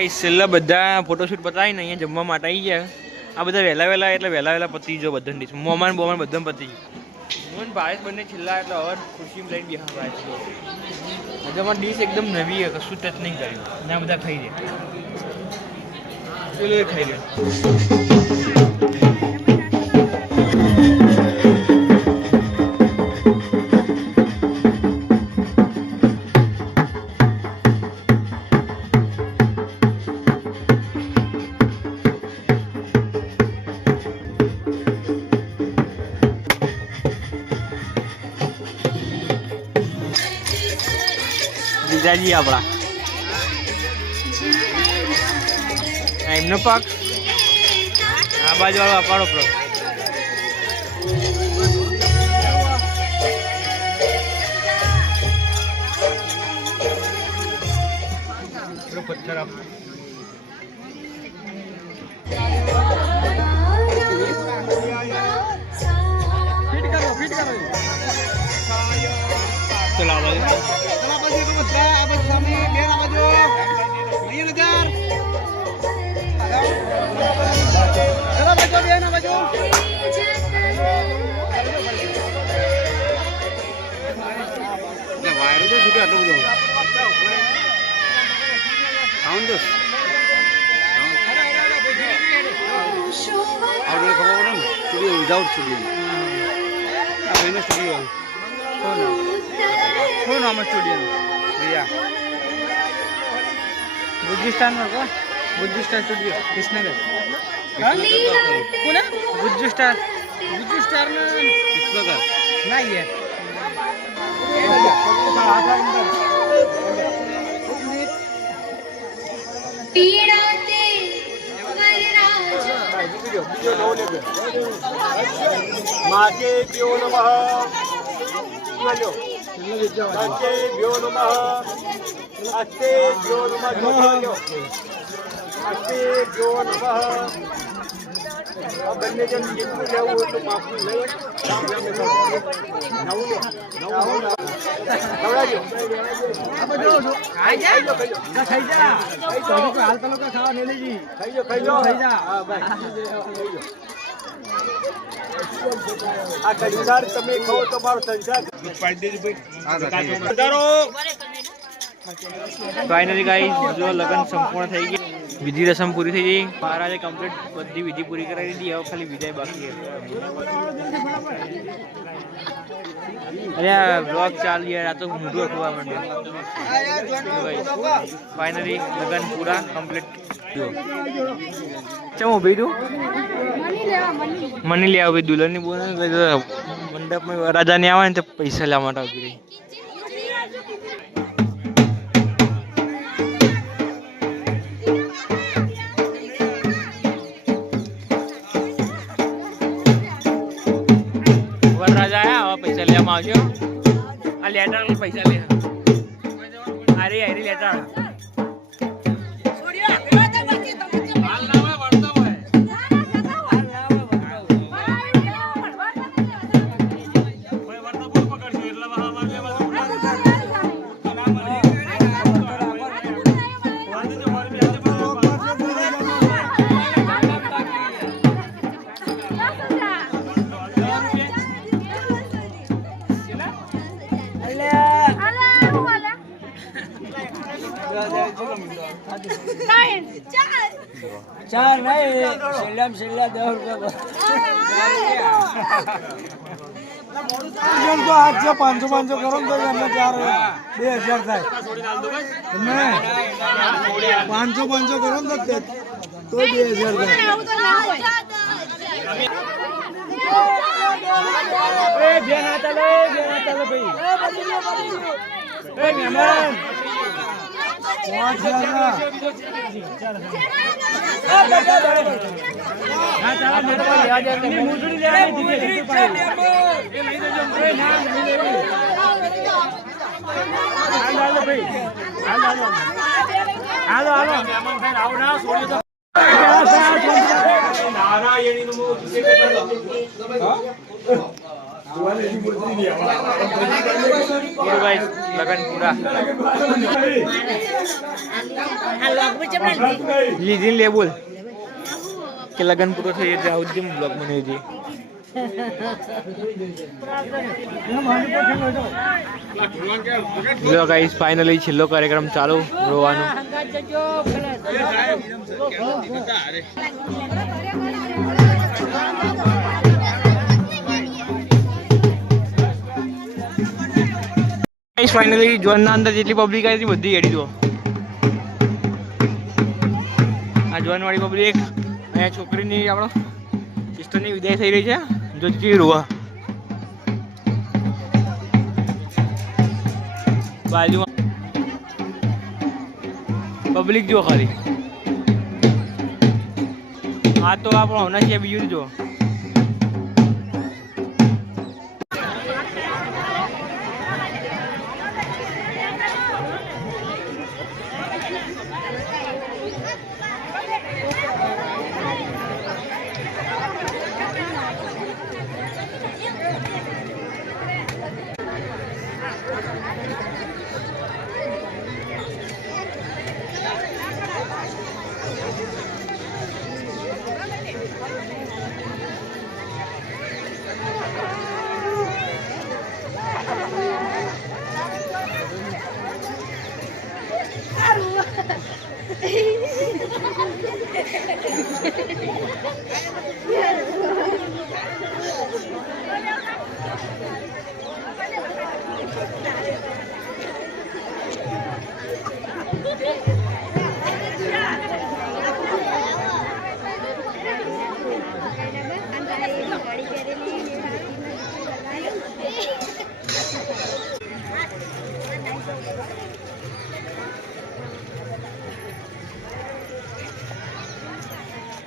Guys છેલ્લા બધા photoshoot પતાવીને અહીંયા જમવા માટે આવી ગયા. આ બધા વહેલા એટલે વહેલા પતી જો બધાની ડીશ મોમાન બોમાન બધા પતી ગયું. ભાવેશ બંને છેલ્લા એટલે હવે ખુરશી લઈને બેસા ભાવેશ આજે અમારી ડીશ એકદમ નવી કશું ટચ નહીં કર્યું ને આ બધા ખાઈ લે ખાઈ લે. જીજાજી આપણા એમનો પાક આ બાજુ વાળો અપાડો પ્રો પથ્થર આપ ફિટ કરો ચલો આ બાજુ बुद्धिस्टान बुद्धिस्टार स्टूडियो कृष्णनगर बुद्धिस्टार कृष्णनगर नहीं है माके भ्यो नमः माके भ्यो नमः अस्ते भ्यो नमः अस्ते भ्यो नमः अब बनने जन जितने जाओ वो तो माफी नहीं राम राम में नौ नवरा जो अब जो आ जा खाई जा तो को हाल तलो का खावा ले लीजिए खाई जा हां भाई आ कंसार તમે ખાઓ તમારો સંસાર પાડી દેજો ભાઈ વધારો ફાઇનલી ગાઈસ જો લગન સંપૂર્ણ થઈ ગઈ વિધિ રસમ પૂરી થઈ ગઈ મહારાજે કમ્પ્લીટ બધી વિધિ પૂરી કરાવી દીધી હવે ખાલી વિદાય બાકી છે. અરે આ બ્લોગ ચાલી યાર આ તો મોટું અખવા માંડ્યું. ફાઇનલી લગન પૂરા કમ્પ્લીટ જો ચમો ભીડું મની લેવા ભાઈ દુલ્હનની બોલ મંડપમાં રાજાને આવે ને તો પૈસા લેવા માટે ઉભી રહી. રાજા આયા હવે પૈસા લેવામાં આવશે. આ લેટર પૈસા લે અરે લેટર चार नहीं छेल्ला 10 रुपया तो आज 500 करो तो 4 2000 થાય 500 करो तो 2000 થાય ए બેના ચાલે ભાઈ એ મહેમાન 5000 નારાયણી ગાઈસ લગન પૂરા લીધી લે બોલ કે લગન પૂરો થઈ જાય આવું જ બ્લોગ બનાવી દઈએ લો ગાઈસ ફાઇનલી છેલ્લો કાર્યક્રમ ચાલુ રોવાનું ગાઈસ ફાઇનલી જોનના અંદર જેટલી પબ્લિક આવી હતી બધી એડી દો આ જોન વાળી પબ્લિક અહીંયા છોકરીની આપણો સિસ્ટરની વિદાય થઈ રહી છે જો કે રોવા બાજુમાં પબ્લિક જો ખાલી આ તો આપણો હોના છે બીજું જો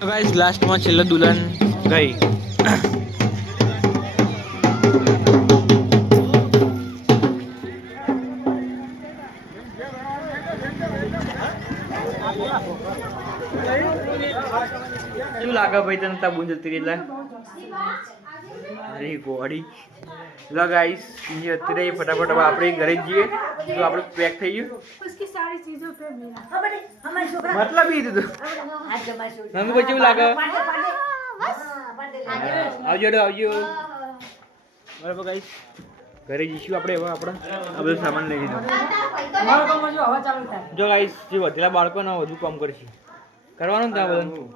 ગાઈસ લાસ્ટમાં છેલ્લો દુલ્હન ગઈ શું લાગે ભાઈ તને તા બુંદ જતી એટલે અરે ગોડી લો ગાઈસ ये અત્યારે ફટાફટ આપણે ઘરે જઈએ તો આપણે પેક થઈ ગયું उसकी सारी चीजों पे मतलब ही દીધું મમ્મી પછી એવું લાગે આવજો બરાબર ગાઈસ ઘરે જઈશું આપણે હવે આપણે આ બધું સામાન લઈ લીધું જો ગાઈસ જે વધેલા બાળકોને વધુ કામ કરશે કરવાનું ત્યાં બધું